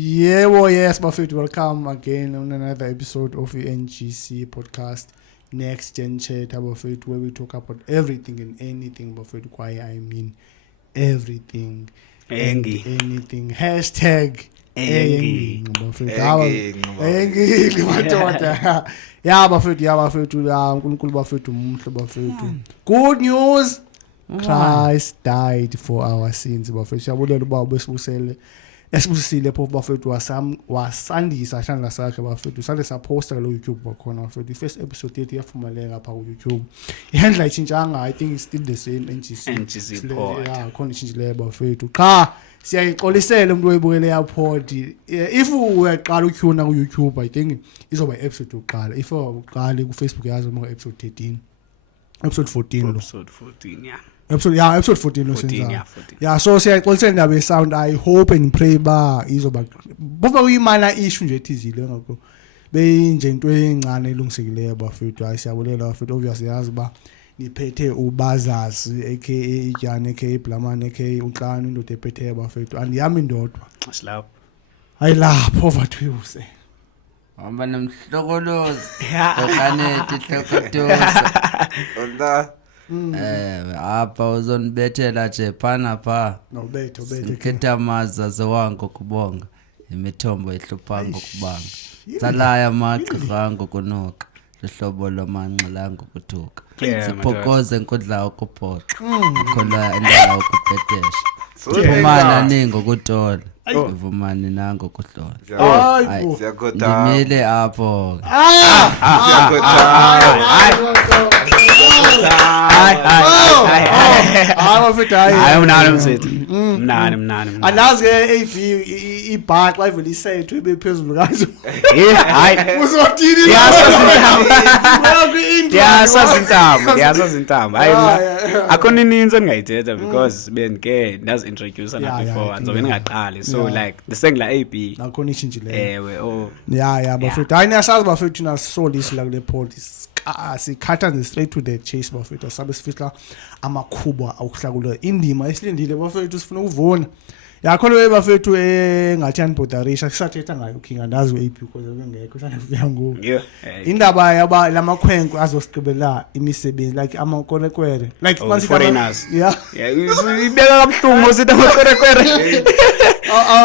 Yeah, well, yes, Buffett, welcome again on another episode of the NGC podcast, Next Gen Chat, Buffett, where we talk about everything and anything, Buffett, why I mean everything and anything. Hashtag Buffett. Yeah, Buffett, good news. Christ died for our sins, Buffett. Esibusile pho bafethu wasandisa isandla sakhe bafethu sale saposta ku YouTube bakhona bafethu first episode yethu yafumaleka lapha ku YouTube ihandla ichinjanga I think it's still the same NGC pod yeah khona ichinjile bafethu cha siyayixolisela umuntu oyibukele ya pod if uyaqala ukyuna ku YouTube I think izoba episode yokuqala if uqala ku Facebook yazo uma episode 13 episode 14 yeah episode 14 lo senza yeah so siyaxolisa indaba ye sound I hope and pray ba izoba boba kuyimana issue nje ethizile ngakho beyinje into encane elungisekileyo bafethu ayisiyabulela bafethu obviously yazi ba niphethe uBazazi aka Ijane aka Blamane aka uNhlanu indoda ephethe bafethu andiyami indodwa silapho hayi lapho overthuse hamba nemhlokolozi okanethi hlokotosa onda apha uzonibethela nje phana pha nobethe ketamaza zawango kubonga imithombo ehluphanga ukubanga salaya maqhanga ngokunuka lihlobo lomanxilanga ukuthuka siphokoze enkundla ukuphoxa khona indala ukubhetesha siphumana ningo kutola ivumani nango kuhlola hayi ngimile apho mnani anazi ke AV ibar xa ivele isethu ebephezulu kazo hayi uzothini yasazintambo hayi akona ininzi engayithetha because benike ndazi introduce na before ngizobe ngaqali so like the sengla AB nakhona ichinjile ewe yeah bafethu hayi niyasazi bafethu na solisi la kule pod sikhatha straight to the chase bafethu sabe sifihla amakhuba awuhlakula indima esilindile bafethu sifuna ukuvuna yakhona we bafethu ngathi anibhodarisha sisathetha ngayo King andazi uAP because bengekho sanafika ngoku indaba yaba lamakhwenkwe azosiqibela imisebenzi like amakorekwere like foreigners yeah ibeka kabhlungu sithi amakorekwere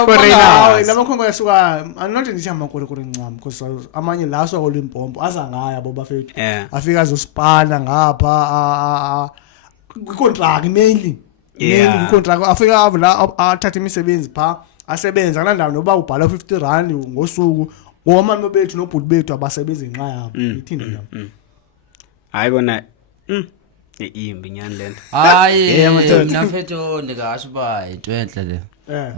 foreigners lamakhwenkwe yasuka not ndithi amakorekwere ncam because amanye la so olimpompo azangaya bo bafethu afika azosipana ngapha contract mainly contract afika avula athatha imisebenzi pha asebenza kanandawo noba ubhala 50 rand ngosuku ngomama bethu nobhuti bethu abasebenza inxa yabo ithinde yabo hayi kona imbi nyani lento hayi nafethu ndikasho ba into enhle le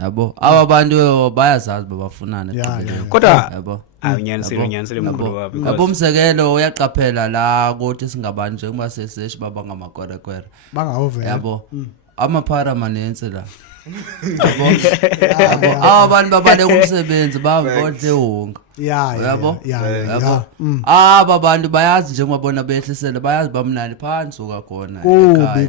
yabo aba bantu bayazazi babafunana kodwa yabo awunyanisele mkhulu wabo yabo umsekelo uyaqaphela la ukuthi singabani njengoba seseshi baba ngamakorekwere bangawovela yabo amaphara manense la yabo abantu babale umsebenzi babodle wonga yabo aba bantu bayazi nje ngabona behlisele bayazi bamnani phansi ukakhona kubi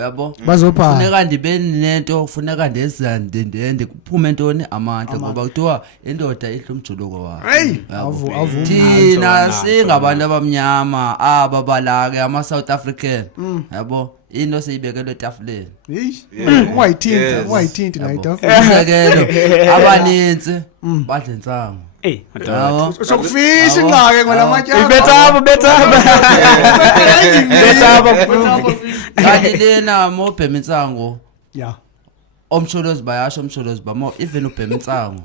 yabo funeka ndibe nento funeka ndezandende kuphume ntoni amandla ngoba kuthiwa indoda idla umjuluko wayo yabo thina singabantu abamnyama aba balake ama South African yabo into seyibekele etafuleni ungayithinti na itafula umsekelo abaninzi badla insango sokufisha ingxake ngolamatyala betaba kanti lena mobhema insango yeah omsholozi bayasho omsholozi bamo even ubhema insango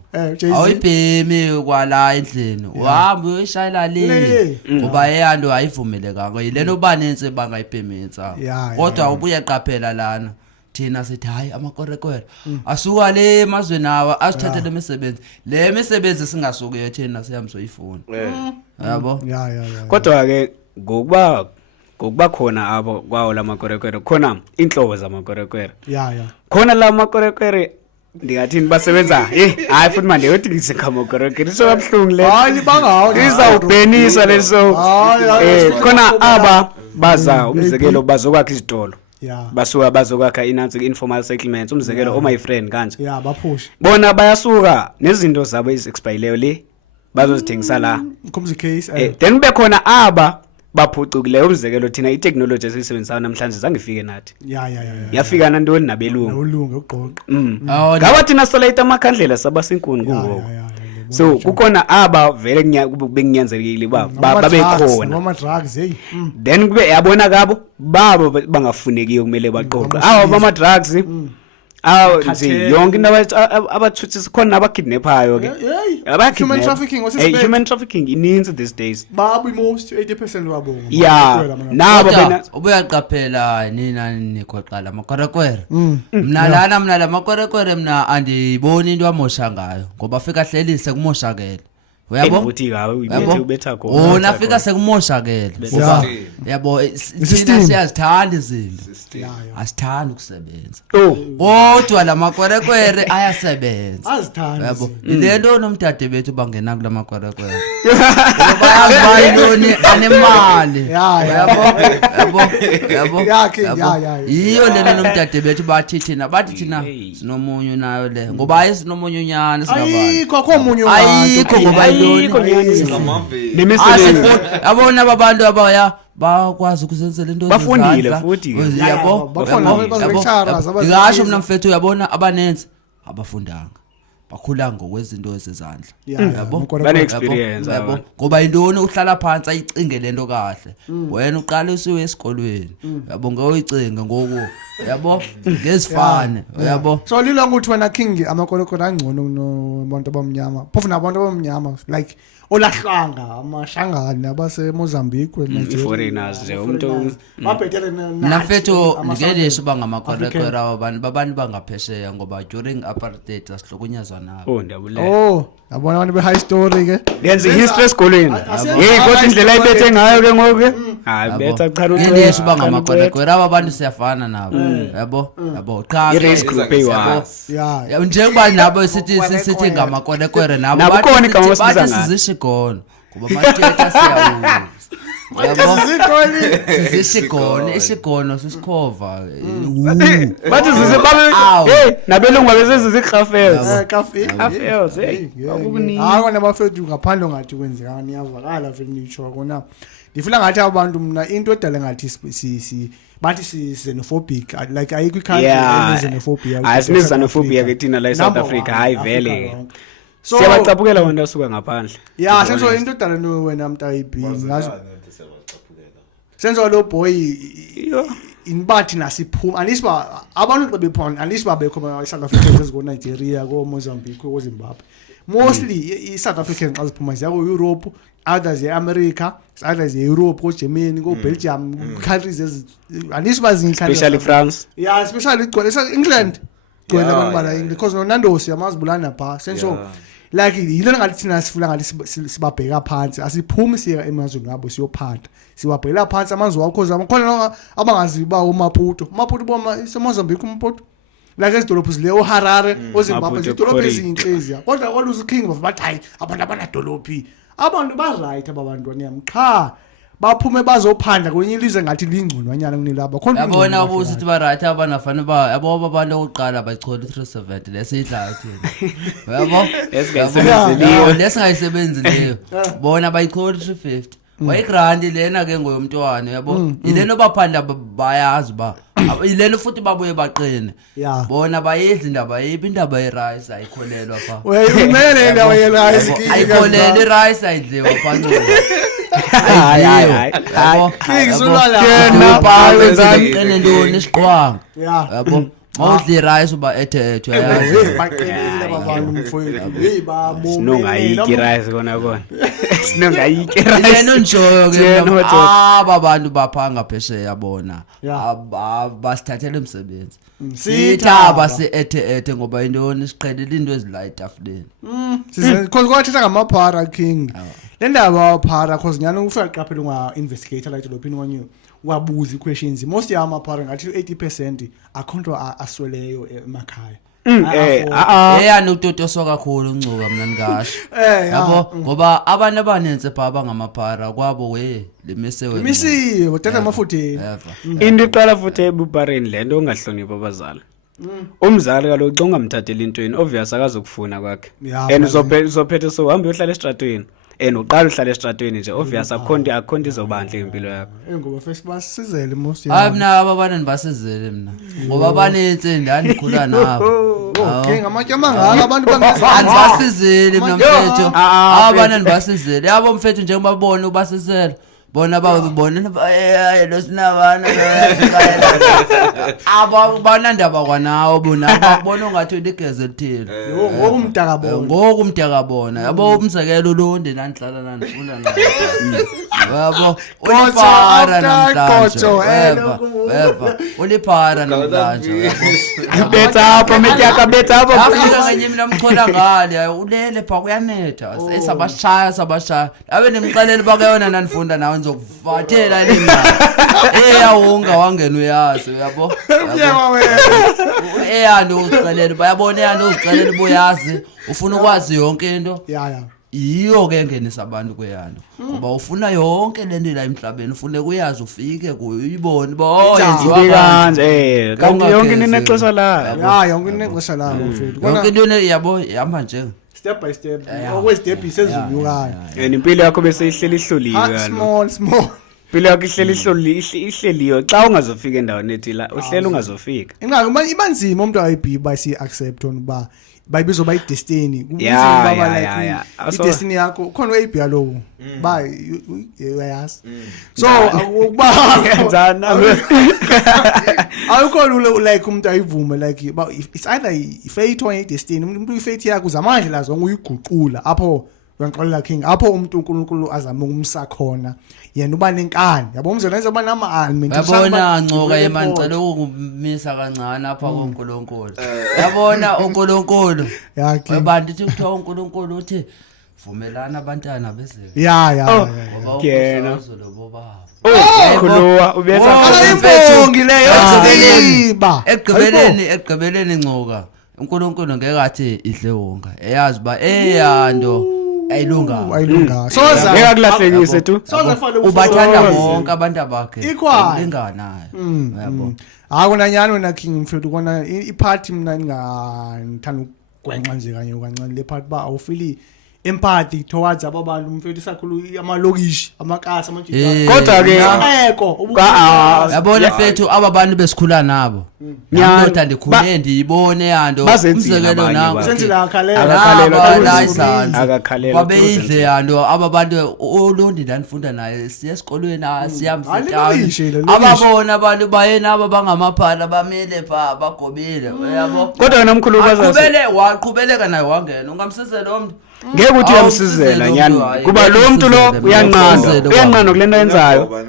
awuyibhemi kwala endlini uhamba uyishayela le ngoba eyando ayivumelekanga yilena ubanense bangayibhemi insango kodwa ubuye qaphela lana thina sithi hayi amakorekwere asuka le emazweni awa asithathele imisebenzi le misebenzi singasuki yethina siyamsoyifuna yabo kodwa ke ngokuba khona abo kwawo lamakorekwere khona inhlobo zamakorekwere khona la makorekwere ndingathini basebenza hayi futhi manje yothi ngisengamakorekwere so abhlungu le hayi bangawo izawubhenisa leso khona aba baza umzekelo bazokwakha izitolo basuka bazokwakha informal settlements umzekelo my friend kanje baphusha bona bayasuka nezinto zabo ezexpireyo le bazozithengisa la comes the case then bekhona aba baphucukileyo umzekelo thina itechnology esisebenzisa namhlanje zangifike nathi yafika nantoni nabelungu ulungu uqoqo ngaba thina solayita amakhandlela sabasinkuni kungoku so kukhona aba vele bekunyanzelekile babekhona noma drugs then kube yabona kabo babo bangafunekiyo kumele baqoqe bama drugs nje yonke into abathuthisa khona abakidnaphayo ke human trafficking ininzi these days babu most 80% wabo nabo ubuyaqaphela nina nikhoqala amakwerekwere mna la makwerekwere mna andiboni into amosha ngayo ngoba fika hlelise kumoshakele uyabo nafika sekumoshakele yabo thina siyazithanda izinto asithanda ukusebenza kodwa lamakwerekwere ayasebenza azithanda yabo lento nomdade bethu bangena kula makwerekwere bayazbayiloni anemali yabo yiyo lento nomdade bethu bathi thina sinomunye nayo le ngoba ayisinomunye unyana ayikho komunye ayikho ngoba abona abantu abaya bakwazi ukuzenzela into bafundile futhi yabo ngisho mina mfethu uyabona abanenzi abafundanga bakhula ngokwezinto ezezandla yabo bane experience ngoba indoni uhlala phansi ayicinge lento kahle wena uqala usiwe esikolweni yabo ngoyicinga ngoku yabo ngezifane yabo so lilo ukuthi wena king amakolokolo angcono kunabantu abamnyama phofu nabantu abamnyama like olahlanga amashangana abase Mozambique foreigners nje umuntu babhetele nafethu ngeleso bangamakolokolo abantu bangaphesheya ngoba during apartheid asihlokunyazwa nabo ndiyabulela yabona abantu be high story ke yenza history esikolweni kodwa indlela ayibethe ngayo ke ngoku betha charu ngeleso bangamakolokolo abantu siyafana nabo yabo cha i-race group eyiwa njengoba nabo sithi ngamakolokolo nabo bathi sizishigona kuba mathetha siyawuza isigono sisikhova bathi zisebabe nabelungu besezizikhrafels hayi nabafethu ngaphandle ngathi kwenzeka niyavakala vele nitsho kona ndifuna ngathi abantu mna into edala ngathi bathi si xenophobic like ayikho ikhaya xenophobia ayisini xenophobia ke thina la eSouth Africa hayi vele so siyabacaphukela abantu asuka ngaphandle senzo into edala no wena mntayibi ngazo senzo lo boy inbathi nasiphuma anisiba abantu bephona anisiba bekho eSouth Africa eziko Nigeria ko Mozambique ko Zimbabwe mostly iSouth African xa ziphuma ziya ku Europe others eAmerica others eEurope ko Germany ko Belgium countries anisiba zinhle especially France especially England kwena abantu bala because Nando siyamazibulana pha senzo like yilona ngathi thina sifuna ngathi sibabheka phansi asiphumi siya emazweni abo siyophanda siwabhela phansi amazwi wakho khona abangazi ba uMaputo boma eMozambique uMaputo like ezidolophu zileyo Harare oZimbabwe izidolophu ezinhlezi kodwa oluzi king of bathi hayi abantu abanadolophi abantu ba right ababantu niyamcha baphume bazophanda kwenye ilizwe ngathi lingcunwanyana kunilaba khona yabona ukuthi ba right abanafana ba yabo abantu oqala bayichola 370 lesiyidlayo thina yabo lesingayisebenzi leyo bona bayichola 350 wayigrandi lena ke ngoyomntwana yabo ileno baphanda bayazi ba ileno futhi babuye baqine bona bayidla indaba yipi indaba yerice ayikholelwa pha uyimele indaba yerice ayikholela irice ayidliwa phansi ngizulala bawenza ndoni isiqwanga yabo mawudli rice uba ethethe yazi baqinile babantu mfowethu babo sinongayiki rice kona sinongayiki rice leno njoyo ke abantu baphanga phesheya bona basithathele umsebenzi sithaba siethe ngoba indoni siqedile into ezila etafuleni because kwathetha ngamaphara king le ndaba phara cause nyana ufika qaphela unga investigator like lophini wanye wabuza questions most yamaphara ngathi 80% akhonto asweleyo emakhaya eyani utotoso kakhulu uncuka mina ngasho yabo ngoba abantu abanenze pha abangamaphara kwabo we lemisiwe tata amafutheni into iqala futhi ebuphareni lento ongahlonipha abazali umzali kaloku ungamthatheli intweni obvious akazokufuna kwakhe and uzophethe so hamba uyohlala estratweni and uqala uhlala estratweni nje obvious akhonto izobanhle impilo yakho ngoba first basizele most hayi mina ababana nibasizele mina ngoba abanenze ndandikhula nabo okay ngamatye amangaka abantu bangasizele mina mfethu abana nibasizele yabo mfethu njengoba babona ubasizele bona babona lo sinabana abanandaba kwanawo bona babona ungathi uligeze lithile ngokumdaka bona yabo umzekelo lo nde nanhlala nanifunda naye yabo ulipara namhlanje ulipara namhlanje yabo beta apho afika ngenye mina mkhola ngale ulele pha kuyanetha sabashaya abe nemixelele bakuyona nanifunda nawe ngizokuvathela lena eyawunga wangena uyazi uyabo eyandi uzixelele bayabona eyandi uzixelele boyazi ufuna ukwazi yonke into iyo ke engenisa abantu kweyando ngoba ufuna yonke lento la emhlabeni ufune kuyazi ufike kuyibone yenziwa kanje kanti yonke inexesha layo yonke inexesha layo mfethu yonke into yabo ihamba nje step by step okwestep isezinyukayo impilo yakho bese ihleli ihloliwe small impilo yakho ihleliyo xa ungazofika endaweni ethila uhlela ungazofika inqaba ibanzima umuntu ayibhiba si accept on ba bayibizo bayidestiny kunzima baba like idestiny yakho khona uyibhiya lo ba uyas so ukuba yenzana awukho like umuntu ayivume like it's either fate or destiny umuntu ifate yakho zamandla lazo nguyiguqula apho uyanqolela king apho umuntu uNkulunkulu azama ukumsa khona yena uba nenkani yabo umzela enza uba nama element yabona ncoka yemancela ukumisa kancane apha koNkulunkulu yabona uNkulunkulu yakhe abantu ithi kuthiwa uNkulunkulu uthi vumelana abantwana bezelo ngoba yena uzolobo babo khuluwa ubetha imbongi leyo siba egqibeleni ncoka uNkulunkulu ngeke athi idle wonga eyazi ba eyando ayilunga soza ngeke kulahlekise tu ubathanda bonke abantu bakhe inganayo yabo akunanyani wena king mfethu kona iparty mina ngithanda ukugwenxa nje kanye kancane le part ba awufili empathy towards abantu mfethu isakhulu amalokishi amakasi amajita kodwa ke yabona mfethu ababantu besikhula nabo ngiyathanda ndikhule ndiyibone yando umzekelo nangu senzela akakhalela babeyidle yando ababantu olondi ndanifunda naye siya esikolweni siyamfetha ababona abantu bayena abangamaphana bamele pha bagobile yabo kodwa wena mkhulukazi waqhubeleka naye wangena ungamsizela omntu ngeke uthi uyamsizela nyani kuba lo muntu lo uyanqanda kulento yenzayo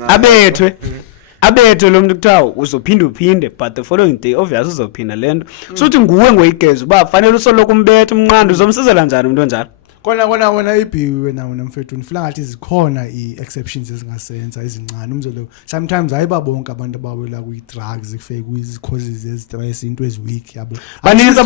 abethwe lo muntu kuthiwa uzophinda uphinde but the following day obvious uzophinda lento sokuthi nguwe ngoyigeza uba fanele usoloku umbethe umnqanda uzomsizela njani umuntu onjalo kona wena ibhiwe wena mfethu nifila ngathi zikhona i-exceptions ezingasenza ezincane umzelo sometimes ayiba bonke abantu abawela kwi-drugs kufike kwi-causes ezistress into eziweak yabo baninzi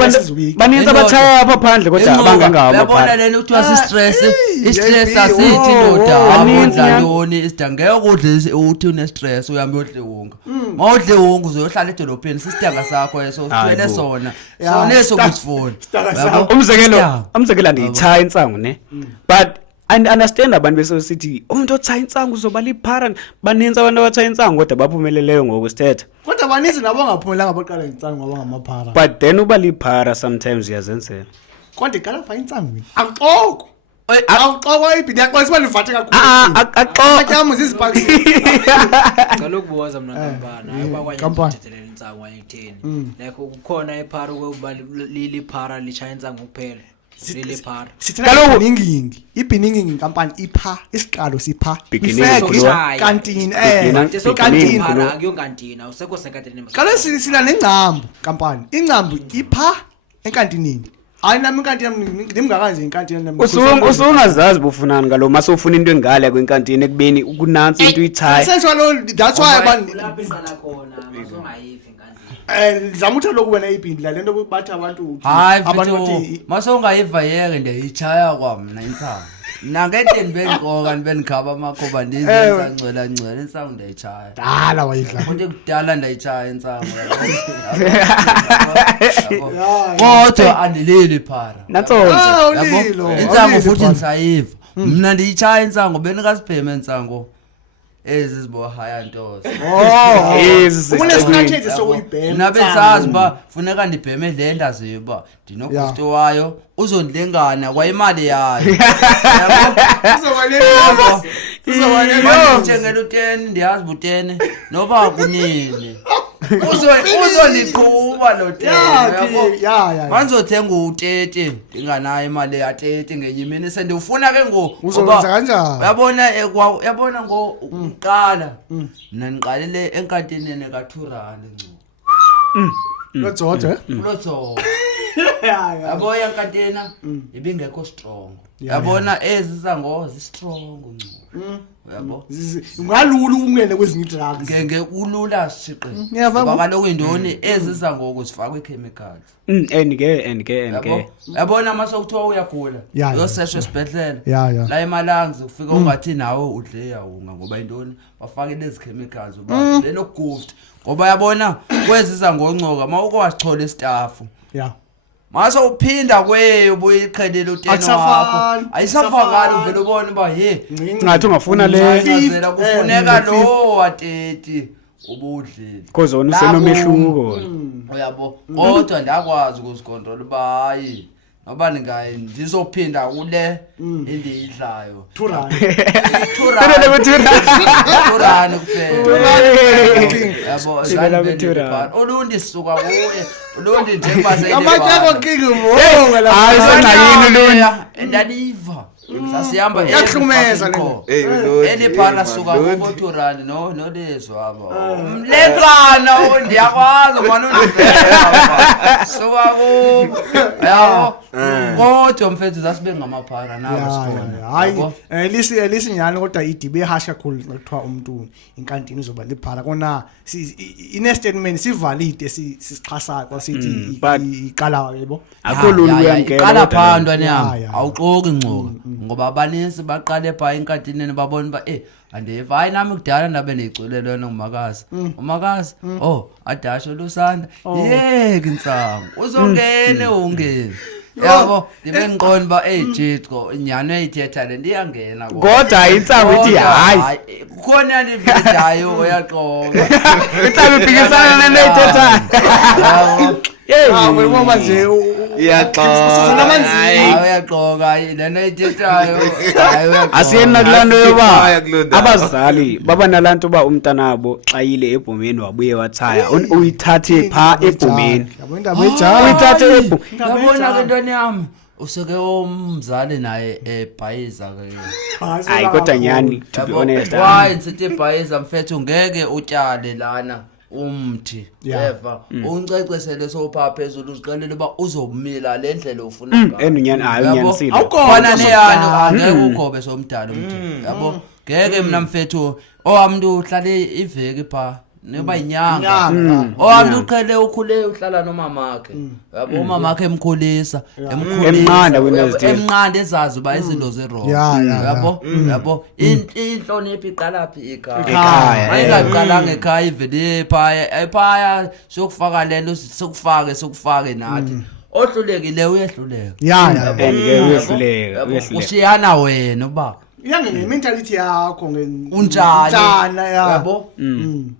abathaya apha phandle kodwa abangengabo yabona lento kuthiwa i-stress asithi ndoda abondla ntoni isidangeke ukudla uthi une-stress uhambe uyodle wonga mawudle wonga uzoyohlala edolobheni sisidanga sakho eso uthwele sona soneso kusifuna umzekelo andiyithaya insangu ne but and understand abantu bese sithi umuntu othaya insangu uzoba liphara baninzi abantu abathaya insangu kodwa baphumeleleyo ngokusithetha kodwa baninzi nabo ngaphumelanga baqala insangu ngoba ngamaphara but then uba liphara sometimes uyazenzela kodwa iqala pha insangu akuxoko awuxoko ibhidi yakho siba livathe kakhulu akuxoko yamu zizipakisi kaloku boza mina kampana ayikwakwanye ukuthethelela insangu ayitheni like kukhona ephara ukuba liliphara lishaya insangu kuphela liliphara kaloku ningingi ibhiningi inkampani ipha isiqalo sipha kantini kantini akuyo kantini awusekho sekantini kaloku sila nengcambu kampani ingcambu ipha enkantinini hayi nami inkantini ndimngakanje inkantini nami usungazazi bufunani ngalo mase ufuna into engale kwinkantini ekubeni ukunansi into uyithaya sensual that's why abantu lapha iqala khona masongayifi inkantini Zama ukuthi lokhu wena ibhindi la lento bathi abantu hayi mfethu masongayiva yeke ndiyichaya kwamna intsango nangeke ndibenqoka ndibenikhaba amakhoba ndizenza ngcela intsango ndiyichaya dala wayidla konke kudala ndiyichaya intsango kodwa andilili phara natsonze intsango futhi ndisayiva mina ndiyichaya intsango benikasipheme intsango ezizibo haya ntozo unestrategy sokuyibhema nabesazi ba funeka ndibheme le ndaziba ndinogufti wayo uzondlengana kwayimali yayo uzobalelo njengelo 10 ndiyazi bu10 noba kunini uzoniqhuba lo 10 ya manzothenga u30 ndinganayo imali ya 30 ngenye imini sendifuna ke uzokwenza kanjani yabona ngoqala mina ngiqalele enkantineni ka2 lotsote lotso yabo yankantena ibingekho strong yabona ezizangozi strong yabo ngalula ungene kwezinye drugs ngeke ulula siqe ngoba kaloku indoni ezisa ngoku zifakwe chemicals endike yabona masokuthiwa uyagula uyoseshwa esibhedlela la emalangs ufika ungathi nawe udle yawunga ngoba indoni bafake lezi chemicals uba lenokugift ngoba yabona kwezisa ngoncoka mawuko wasichola istaff mase uphinda kweyo ubuyiqhelele u10 wakho ayisafakala uvela ubone ba ngathi ungafuna le kufuneka lo wa30 ubudlile because wona usenomehluko uyabo kodwa ndakwazi ukuzikontrola bayi ngoba ningayi ndizophinda kule endiyidlayo 2 rand yabo sibela ulundi sisuka kuye ulundi njengoba amatako kingivuka la ayisona yini ulundi endaliva sasihamba yahlumeza eliphala suka ku2 rand no lezo abo mlenzana ndiyakwazi manje undivela suka ku yabo kodwa mfethu zasibe ngamaphara nabo sikhona hayi lisi nyani kodwa idibe hasha kakhulu kuthiwa umuntu inkantini uzoba liphara kona ine statement sivalid esixhasa kwasithi iqala yebo akulula uyangena iqala phandwa niyami awuxoki ngcoka ngoba abaninsi baqale pha inkantineni babona ba andeva hayi nami kudala ndabe neyiculelo yona ngumakazi umakazi adasho lusanda yeke intsango uzongene ungene yabo ndibe ngiqonda ba jitko inyano eyithetha le ndiyangena kodwa intsango ithi hayi kukhona yandivedayo uyaqonga intsango iphikisana nento eyithethayo ngoba nje uyaqoka lento eyithethayo asiyena kulando yoba abazali baba nalanto ba umntanabo xa yile ebhomeni wabuye wathaya uyithathe pha ebhomeni uyithathe yabona ke ntwana yami useke umzali naye ebhayiza ke hayi kodwa nyani to be honest why nsithi ebhayiza mfethu ngeke utyale lana umthi eva uncecesele sopha phezulu uziqelele ba uzomila lendlela ufuna ngayo enunyani hayi unyanisile awukhona neyani angeke ukhobe somdala umthi yabo ngeke mina mfethu owamntu uhlale iveki pha neba inyanga owamntu uqhele ukhule uhlala nomamakhe yabo umamakhe emkhulisa emnqanda kunezithe emnqanda ezazi ba izinto zerong yabo inhlonipho iqala phi ekhaya ayingaqalanga ekhaya ivele ephaya sokufaka lento sokufake nathi ohlulekile uyehluleka uyehluleka ushiyana wena uba yange mentality yakho unjani yabo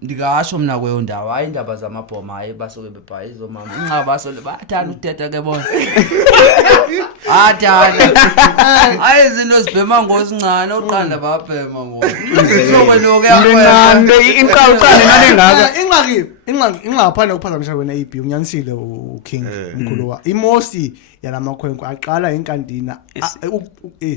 ndikasho mina kweyo ndawo hayi indaba zamabhoma hayi basoke bebhayiza omama inxa basole bathanda ukuthetha ke bona hayi izinto zibhema ngosincane oqanda babhema ngokusokwenuke yakwena inqawuqane nalengaka ingaphandle ukuphazamisa wena iB unyanisile uKing umkhulu wa imosi yalamakhwenkwe aqala enkandina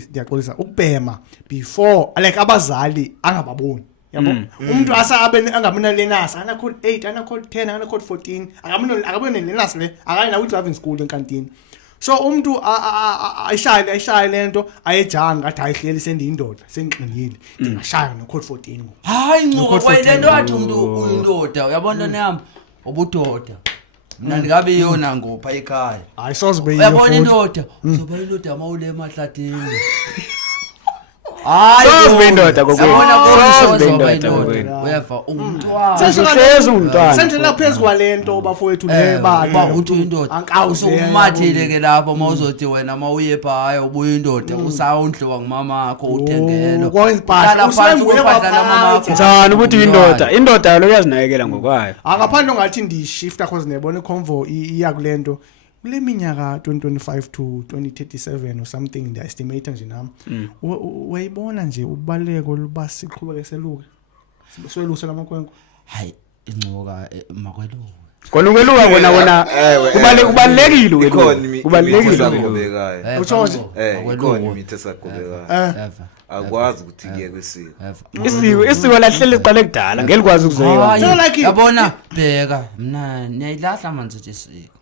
ndiyaxolisa ukubhema before like abazali angababoni yabo umuntu asabe angamina lenas ana code 8 ana code 10 ana code 14 akamina lenas le akayina ku driving school enkantini so umuntu ayishaya lento ayejanga athi ayihleli sendiyindoda sengixinile ngashaya no code 14 hayi ngoba lento athi umuntu uyindoda uyabona nami ubudoda mina ngabe yona ngopha ekhaya hayi sozibe uyabona indoda uzoba indoda mawule emahlathini hayi sozibendoda uyeva umntwana sesihlezi umntwana sendlela phezulu kwalento bafowethu ba uthi indoda usukumathile ke lapho mawuzothi wena mawuye phaya ubuye indoda usawundliwa ngumama wakho uthengelo uqala phansi ubhadala mama wakho njani ukuthi indoda lo uyazinakekela ngokwayo akaphandle ngathi ndishifta cause nebona iconvo iya kulento kule minyaka 2025 to 2037 or something the estimate nje nami wayibona nje ubaleko luba siqhubeke seluka sibeselusa lamakhwenkwe hayi incoka makweluka khona ukweluka kona kubalekile kubalekile utsho nje ikhona imithi esaqhubekayo akwazi ukuthi kuye kwesiko isiko lahlele iqale kudala ngelikwazi ukuzeka yabona bheka mina niyayilahla manje nje isiko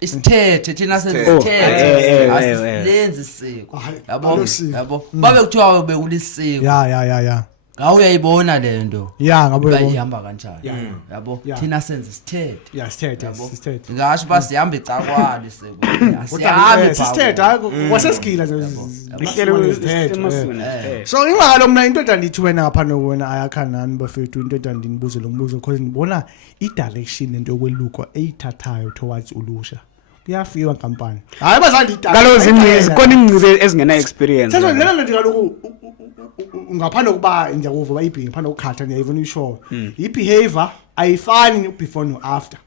isithethe thina sesithethe asilenzi isiko yabo babe kuthiwa bekulisiko ya ngawe uyayibona lento ya ngabe bayihamba kanjani yabo thina senze isithethe ya sithethe ngasho basihamba icakwali isiko asihambi isithethe wasesigila nje so ingalo mina into endandithi wena ngaphandle kuwena ayakhanani bafethu into endandinibuze lo mbuzo because ngibona i-direction into yokwelukwa eyithathayo towards ulusha kuyafiwa kampani hayi bazandi kaloku zingcizi khona ingcizi ezingena experience senzo lena nje kaloku ngaphandle kuba ngiyakuva bayibhinga ngaphandle ukukhatha ngiyayivuna isho i-behavior ayifani before no after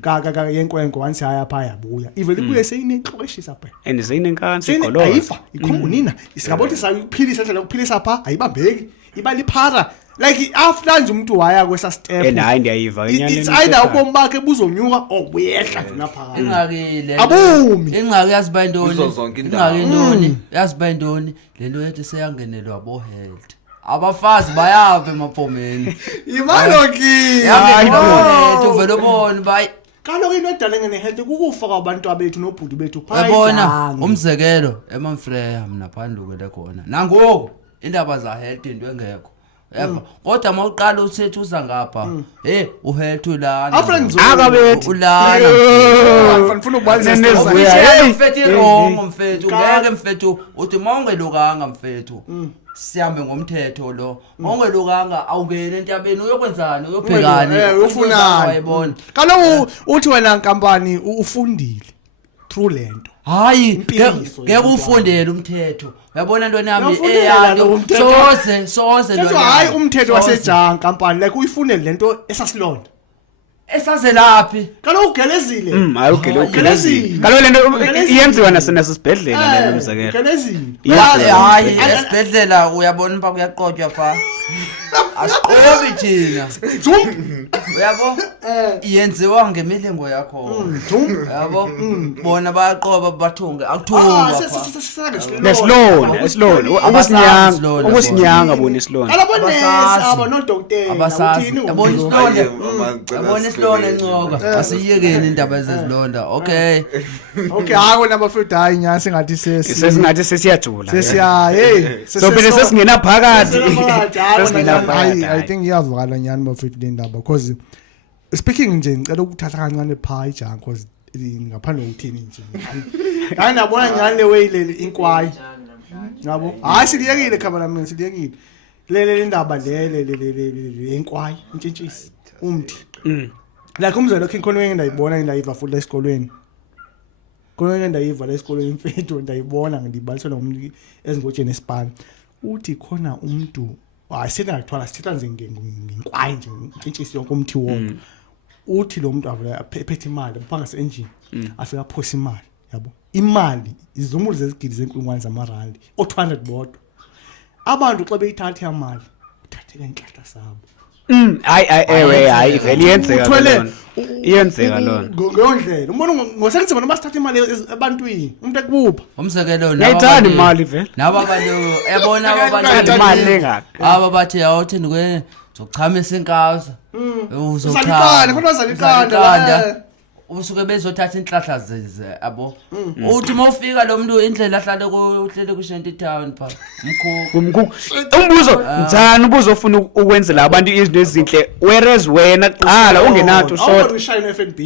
kaka yenkwenko once haya pha yabuya ivele kuye seyinenhlokweshisa pha and seyinenkansi igoloba ayifa ikhongunina isikabothi sayiphilisa endlela yokuphilisa pha ayibambeki iba liphara like after nje umuntu waya kwesa step and hayi ndiyayiva enyane it's either ubomi bakhe buzonyuka okuyehla njena phakathi ingakile abumi ingaki yaziba intoni yaziba intoni lento yethi seyangenelwa bo health abafazi bayave emapomeni imaloki hayi uvela ubone bayi kaloku into edala ngene-health kukufa kwabantu abethu nobhuti bethu yabona umzekelo eMamfreya mina phandukele khona nangoku indaba za health into engekho eva kodwa mawuqala uthethe uza ngapha uhealth ulana akabethi ulana fanifuna ukubalisa mfethu ngeke mfethu uthi mawungelukanga mfethu sihambe ngomthetho lo mawungelukanga awungene entabeni uyokwenzani uyobhekana uyofunana wayibona kaloku uthi wena nkampani ufundile through lento hayi ngeke ufundele umthetho uyabona ntwana yami soze lo hayi umthetho wasejanga kampani like uyifundele lento esasilonda esazelaphi kaloku ugelezile hayi ugelezile kaloku lento iyenziwa nasesibhedlela lelo mzekelo ugelezile hayi esibhedlela uyabona pha kuyaqotywa pha asiqobi thina uyabo iyenziwa ngemilingo yakho yabo bona bayaqoba bathunge akuthungwa nesilonda ukusinyanga bona isilonda aba nodokotela uthini yabona isilonda encoka asiyekeni indaba zezilonda okay hawo nabafethu hayi nyasi ngathi sesingathi sesiyajula so phela sesingena phakathi I think iyavakala nyani bafethu le ndaba because speaking nje ngicela ukuthatha kancane pha ijanga because ngaphandle kokuthini nje hayi nabona nyani le way le inkwayi yabo hayi siliyekile cameraman siliyekile le ndaba le inkwayi intshintshisi umthi like umzelo King Khona ngiyayibona ngilayiva futhi esikolweni khona ndayiva la esikolweni mfethu ndayibona ngidibalisela ngomuntu ezingotsheni esipani uthi khona umuntu ayisena ngathwala sithatha nje ngenkwayi nje intshintshisi yonke umthi wonke uthi lo muntu avela ephethe imali uphangase engine afika phosa imali yabo imali izumulo zezigidi zenkulungwane zamarandi o200 bodwa abantu xa beyithatha imali uthatheka inhlanhla sabo hayi vele iyenzeka lona ngeyondlela umbona ngosekithi bona basithatha imali ebantwini umuntu ekubupha umzekelo nayithanda imali vele naba bantu yabona abantu imali engaka aba bathi awuthini kwe zokuchamisa inkaza uzokhana kodwa zalikanda usuke bezothatha inhlahla abo uthi mawufika lo muntu indlela ahlale uhlele ku Shanty Town pha umkhulu umbuzo njani ubuzofuna ukwenzela abantu izinto ezinhle whereas wena qala ungenathu short ushayina FNB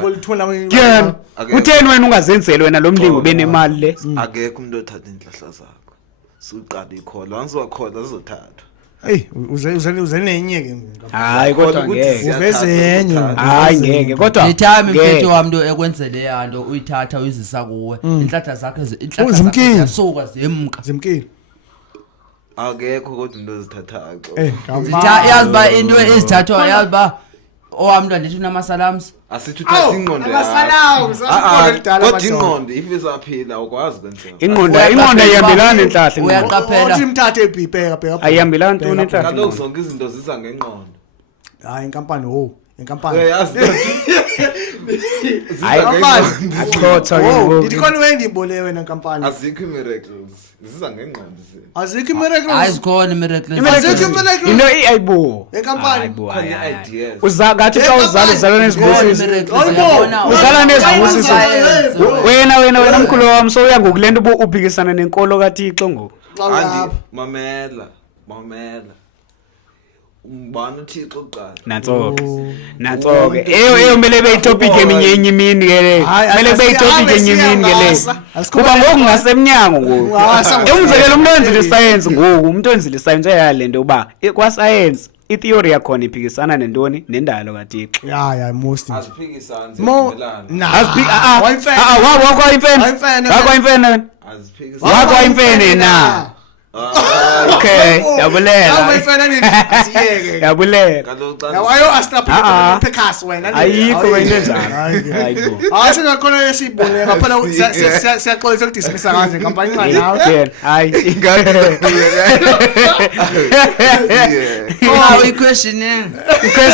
ngolithola utheni wena ungazenzeli wena lo mlingo benemali le akekho umuntu othatha inhlahla zakho suqala ikhola once wakhola uzothatha hey uze nenye ke hayi kodwa ngeke uvezenye hayi ngeke kodwa time mfethu wami ekwenzele yanto uyithatha uyizisa kuwe inhlatha zakhe ziyasuka zimkile akekho kodwa into ezithathayo yazi ba into ezithathwa yazi ba owami ntwana ndithi unamasalams asithi uthatha ingqondo kodwa ingqondo ifisaphila awukwazi kwenzeka ingqondo ayihambelana nenhlahla uyaqaphela uthi mthathe ebhibheka bheka ayihambelana ntoni nenhlahla kaloku zonke izinto ziza ngengqondo hayi inkampani inkampani achotha ndithi khona wendibole wena inkampani azikho miracles ziza ngengqondo azikho miracles ayikhona miracles azikho miracles into ayibo inkampani khona ideas uzakathi xa uzala nezibusiso uzala nezibusiso wena mkhulu wami so uya ngokulento uphikisana nenkolo kaThixo ngoku andi mamela umbani uThixo uqala natsoke eyo mele beyitopic eminye imini ke le mele beyitopic enye imini ke le kuba ngoku ngasemnyango ngoku umzekelo umuntu enzile science ngoku umuntu enzile science eyalento uba kwa science itheory yakhona iphikisana nentoni nendalo kaThixo ya most aziphikisana zimelana wakwa imfene na okay yabulela yawayo astapha pekas wena ayikho wena njani ayikho asinakhona lesibone ngaphela siyaxolisa ukudismissa kanje kampani incane nawe hayi oh i questioning